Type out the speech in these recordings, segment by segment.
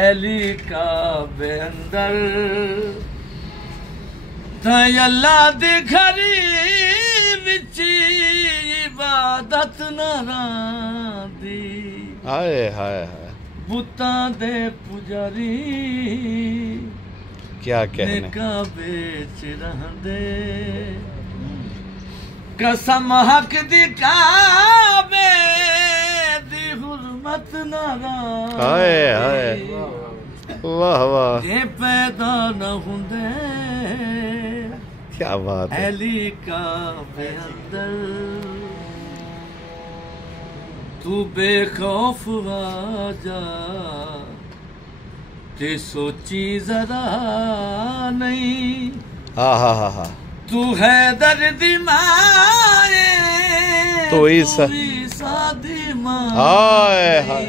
अली का बेंदर अल्लाह दी घरी विच इबादत नारादी हाय हाय हाय बुतां दे पुजारी क्या कहने काबे च रहंदे कसम हक दी काबे दी हुर्मत नारादी हाय हाय वाह वाह ये पैदा न हुंदे क्या बात है अली का बेअंदर तू बेखौफ आजा ते सोची जरा नहीं हा तू है दर्द माए तो सादी माँ हाय हाय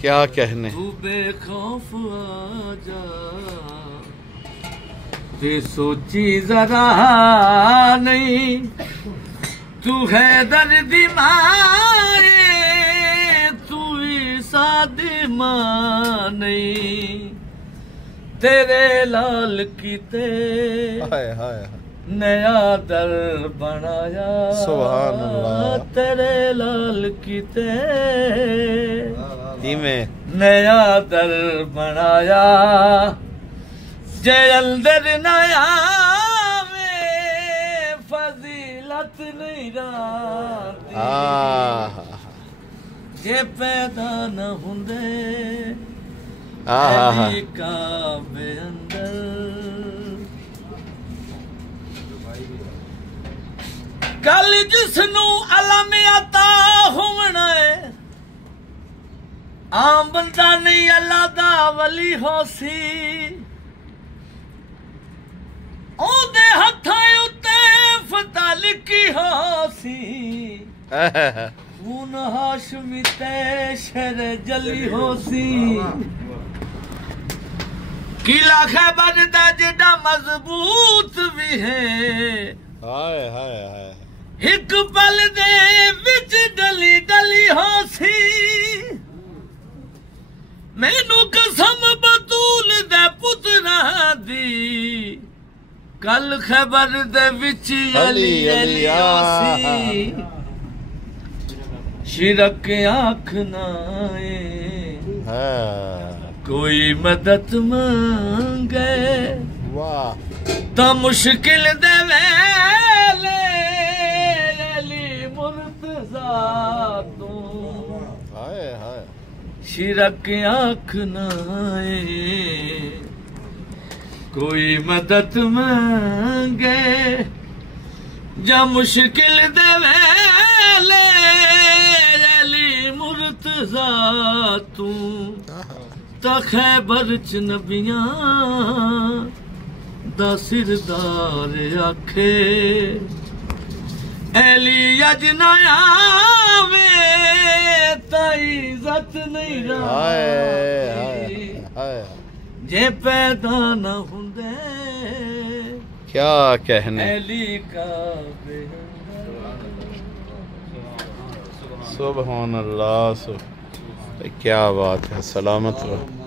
क्या कहने तू बेखौफ आजा ते सोची जरा नहीं तू है दर्द मारे तू सादी माँ नहीं तेरे लाल कीते हाय हाय नया दर बनाया सुभान अल्लाह तेरे लाल कीते में नया दर बनाया जय अंदर नया में फजीलत नहीं राती जे पैदा न हुंदे अली का बेअंदर कल जिसनू अलम अता होना है आम बंदा नहीं अल्लाह दा वली होसी ओदे हत्थां उत्ते फतह लिखी होसी खून हाशमी ते शर जली होसी किला खैबर दा जेड़ा मजबूत भी है हाय हाय हाय एक पल दे विच डली डली होसी मैनू कसम बतूल दे पुत्रा दी कल खैबर दे विच अली अली होसी शिरक आँख नाए कोई मदद मांगे वाह तो मुश्किल दे वेले अली मुर्तजा तू हाय हाय शिरक आँख नाए कोई मदद मांगे जा मुश्किल दे वेले अली मुर्तजा तू ता खैबर च नबियां दा सिरदार आखे अली अज ना आवे ता इज्जत नहीं रही जे पैदा न हुंदे क्या कहने अली का सुभान अल्लाह क्या बात है सलामत रहो।